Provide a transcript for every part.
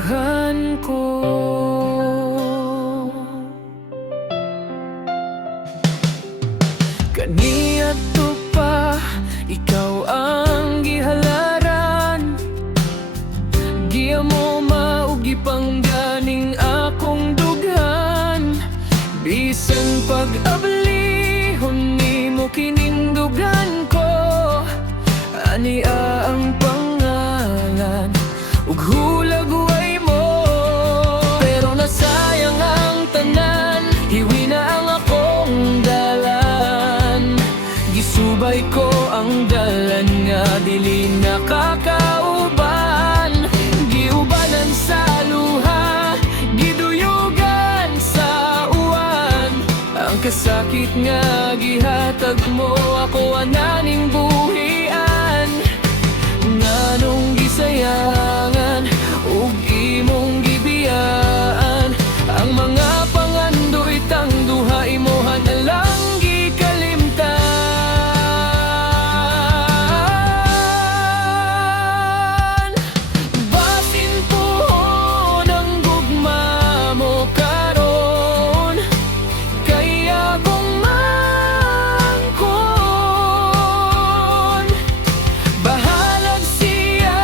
dughan ko. Kaniadto pa ikaw ang gihalaran, giya mo maugi pangganing akong dughan. Bisan pag-ablihon nimo kining dughan ko, ania ang pangalan ug hulag way mo. Pero nasayang ang tanan, hiwi na ang akong dalan. Gisubay ko ang dalan nga dili nakakauban. Giubanan sa luha, giduyugan sa uwan. Ang kasakit nga gihatag mo, ako ananing buhian. Nganong gisayangan ug imong gibiyaan, ang mga pangandoy tang duha imohan na lang gikalimtan. Basin puhon ang gugma mo karon, kaya kong mangkon. Bahalag siya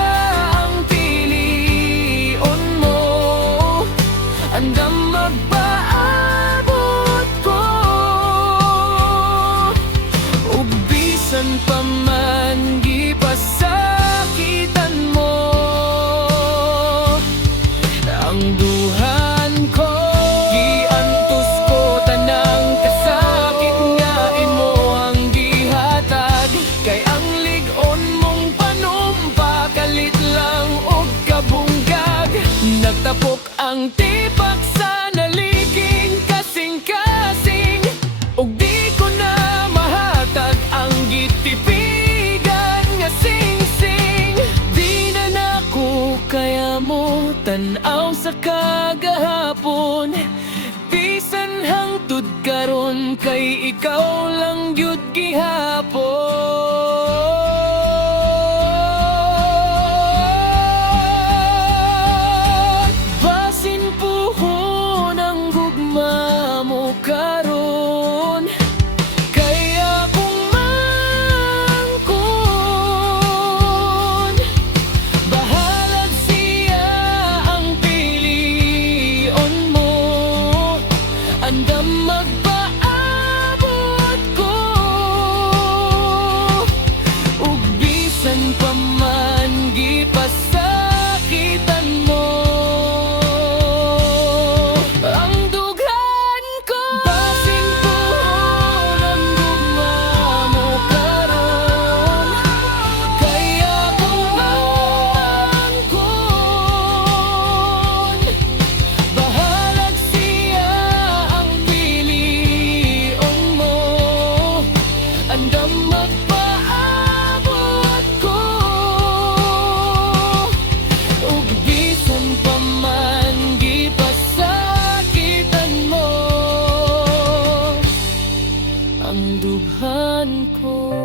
ang pilion mo, andam magpaabot ko. Ug bisan pa man gipasakitan mo ang duhan ko. Giantos ko tanang kasakit nga imo ang gihatag, kay ang lig-on mong panumpa kalit lang og kabunggag. Nagtapok ang tipak sa naliging kasing-kasing, ug di ko na mahatag ang gitipigan nga sing-sing. Di na nako kaya mo tan-aw sa kagahapon, bisan hangtud karon kay ikaw lang gyud gihapon. Basin puhon ang gugma mo karon, kaya kong mangkon. Bahalag siya ang pilion mo, andam magpaabot ko. Ug bisan pa man gipasakitan mo ang dughan ko. Basin puhon ang gugma mo karon, kaya kong mangkon. Bahalag siya ang pilion mo, andam magpaabot ko. Ug bisan pa man gipasakitan mo ang dughan ko.